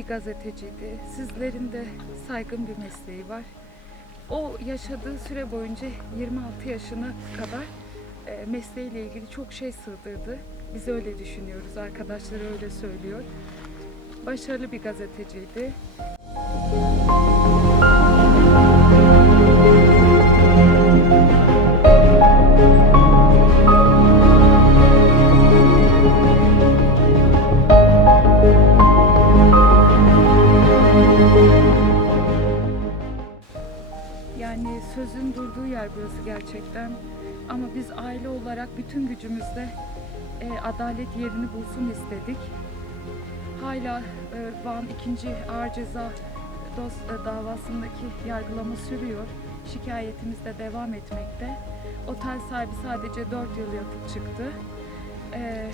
bir gazeteciydi. Sizlerin de saygın bir mesleği var. O yaşadığı süre boyunca 26 yaşına kadar e, mesleğiyle ilgili çok şey sığdırdı. Biz öyle düşünüyoruz, arkadaşları öyle söylüyor. Başarılı bir gazeteciydi. Yani sözün durduğu yer burası gerçekten. Ama biz aile olarak bütün gücümüzle e, adalet yerini bulsun istedik. Hala e, Van 2. Ağır Ceza dos, e, davasındaki yargılama sürüyor. Şikayetimiz de devam etmekte. Otel sahibi sadece 4 yıl yatıp çıktı. E,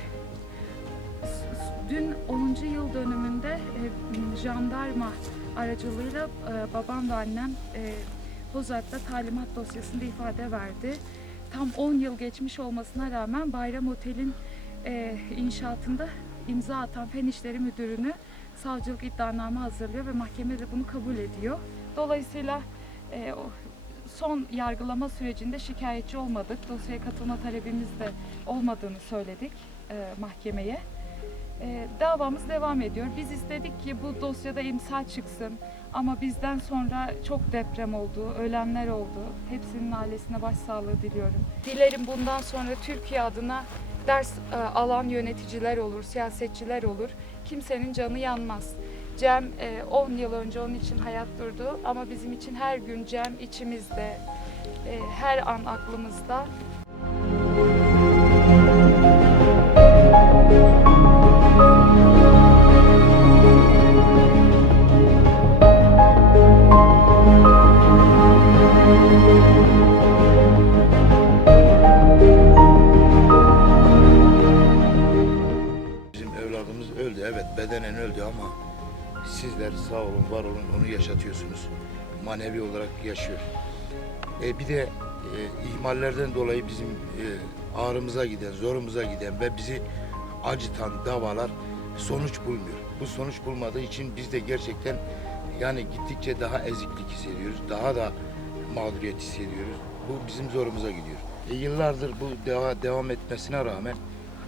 dün 10. yıl dönümünde e, jandarma aracılığıyla e, babam ve annem e, Hozart'ta talimat dosyasında ifade verdi. Tam 10 yıl geçmiş olmasına rağmen Bayram Otel'in e, inşaatında imza atan Fen İşleri Müdürü'nü savcılık iddianame hazırlıyor ve mahkeme de bunu kabul ediyor. Dolayısıyla e, son yargılama sürecinde şikayetçi olmadık. Dosyaya katılma talebimiz de olmadığını söyledik e, mahkemeye. E, davamız devam ediyor. Biz istedik ki bu dosyada imza çıksın. Ama bizden sonra çok deprem oldu, ölenler oldu. Hepsinin ailesine başsağlığı diliyorum. Dilerim bundan sonra Türkiye adına ders e, alan yöneticiler olur, siyasetçiler olur. Kimsenin canı yanmaz. Cem e, 10 yıl önce onun için hayat durdu ama bizim için her gün Cem içimizde, e, her an aklımızda. Bizim evladımız öldü. Evet bedenen öldü ama sizler sağ olun var olun onu yaşatıyorsunuz. Manevi olarak yaşıyor. E, bir de e, ihmallerden dolayı bizim e, ağrımıza giden, zorumuza giden ve bizi acıtan davalar sonuç bulmuyor. Bu sonuç bulmadığı için biz de gerçekten yani gittikçe daha eziklik hissediyoruz. Daha da mağduriyet hissediyoruz. Bu bizim zorumuza gidiyor. E, yıllardır bu deva devam etmesine rağmen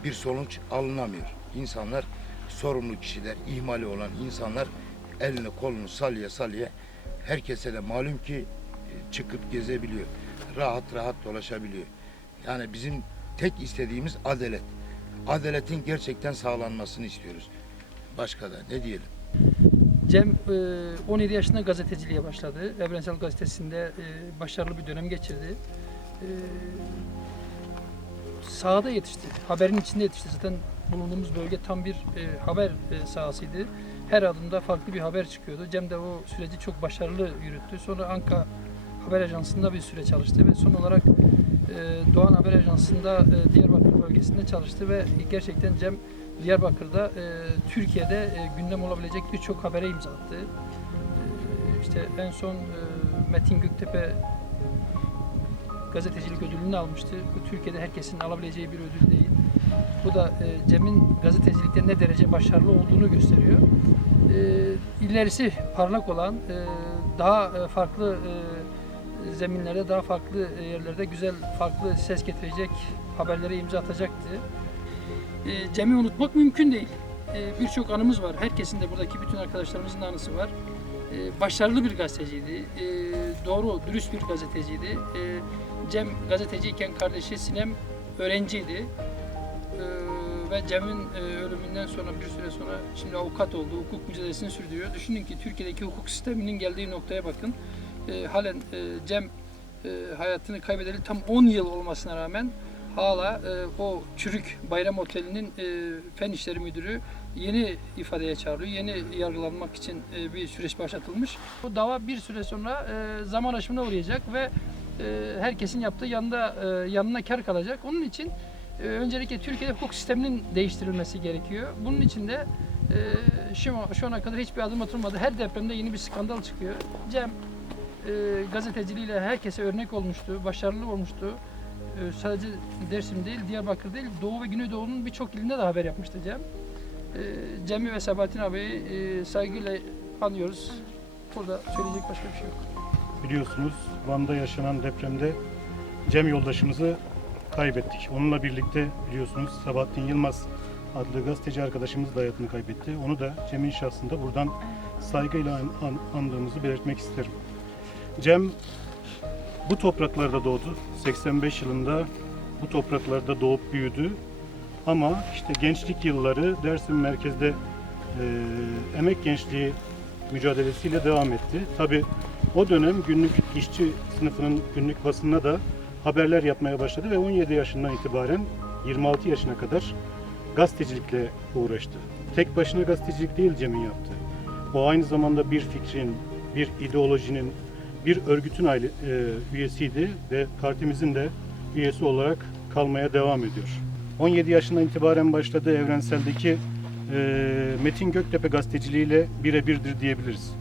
bir sonuç alınamıyor. İnsanlar sorumlu kişiler, ihmali olan insanlar elini kolunu salya salya herkese de malum ki e, çıkıp gezebiliyor. Rahat rahat dolaşabiliyor. Yani bizim tek istediğimiz adalet. Adaletin gerçekten sağlanmasını istiyoruz. Başka da ne diyelim? Cem e, 17 yaşında gazeteciliğe başladı. Evrensel Gazetesi'nde e, başarılı bir dönem geçirdi. E, Sahada yetişti. Haberin içinde yetişti. Zaten bulunduğumuz bölge tam bir e, haber e, sahasıydı. Her adımda farklı bir haber çıkıyordu. Cem de o süreci çok başarılı yürüttü. Sonra Anka Haber Ajansı'nda bir süre çalıştı ve son olarak e, Doğan Haber Ajansı'nda e, Diyarbakır bölgesinde çalıştı ve gerçekten Cem Diyarbakır'da e, Türkiye'de e, gündem olabilecek birçok habere imza attı. E, işte en son e, Metin Göktepe gazetecilik ödülünü almıştı. Bu Türkiye'de herkesin alabileceği bir ödül değil. Bu da e, Cem'in gazetecilikte ne derece başarılı olduğunu gösteriyor. E, ilerisi parlak olan, e, daha e, farklı e, zeminlerde, daha farklı e, yerlerde güzel, farklı ses getirecek haberlere imza atacaktı. E, Cem'i unutmak mümkün değil. E, Birçok anımız var. Herkesin de buradaki bütün arkadaşlarımızın da anısı var. E, Başarılı bir gazeteciydi. E, Doğru, dürüst bir gazeteciydi. E, Cem gazeteciyken kardeşi Sinem öğrenciydi. Ve Cem'in e, ölümünden sonra bir süre sonra şimdi avukat oldu. Hukuk mücadelesini sürdürüyor. Düşünün ki Türkiye'deki hukuk sisteminin geldiği noktaya bakın. E, Halen e, Cem e, hayatını kaybedeli tam 10 yıl olmasına rağmen hala e, o çürük Bayram Oteli'nin e, fen işleri müdürü yeni ifadeye çağrılıyor. Yeni yargılanmak için e, bir süreç başlatılmış. Bu dava bir süre sonra e, zaman aşımına uğrayacak ve e, herkesin yaptığı yanında e, yanına kar kalacak. Onun için öncelikle Türkiye'de hukuk sisteminin değiştirilmesi gerekiyor. Bunun için de e, şu, şu ana kadar hiçbir adım atılmadı. Her depremde yeni bir skandal çıkıyor. Cem e, gazeteciliğiyle herkese örnek olmuştu, başarılı olmuştu. E, sadece Dersim değil, Diyarbakır değil, Doğu ve Güneydoğu'nun birçok ilinde de haber yapmıştı Cem. Cemil ve Sabahattin abiyi saygıyla anıyoruz. Burada söyleyecek başka bir şey yok. Biliyorsunuz Van'da yaşanan depremde Cem yoldaşımızı kaybettik. Onunla birlikte biliyorsunuz Sabahattin Yılmaz adlı gazeteci arkadaşımız da hayatını kaybetti. Onu da Cem'in şahsında buradan saygıyla an- an- andığımızı belirtmek isterim. Cem bu topraklarda doğdu. 85 yılında bu topraklarda doğup büyüdü. Ama işte gençlik yılları Dersim merkezde e, emek gençliği mücadelesiyle devam etti. Tabi o dönem günlük işçi sınıfının günlük basınına da haberler yapmaya başladı ve 17 yaşından itibaren 26 yaşına kadar gazetecilikle uğraştı. Tek başına gazetecilik değil Cem'in yaptığı. O aynı zamanda bir fikrin, bir ideolojinin, bir örgütün aile, e, üyesiydi ve partimizin de üyesi olarak kalmaya devam ediyor. 17 yaşından itibaren başladığı Evrensel'deki e, Metin Göktepe gazeteciliğiyle birebirdir diyebiliriz.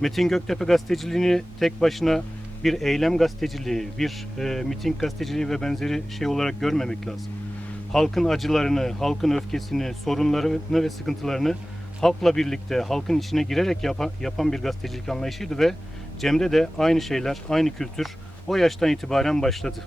Metin Göktepe gazeteciliğini tek başına bir eylem gazeteciliği, bir e, miting gazeteciliği ve benzeri şey olarak görmemek lazım. Halkın acılarını, halkın öfkesini, sorunlarını ve sıkıntılarını halkla birlikte, halkın içine girerek yapan, yapan bir gazetecilik anlayışıydı ve Cem'de de aynı şeyler, aynı kültür o yaştan itibaren başladı.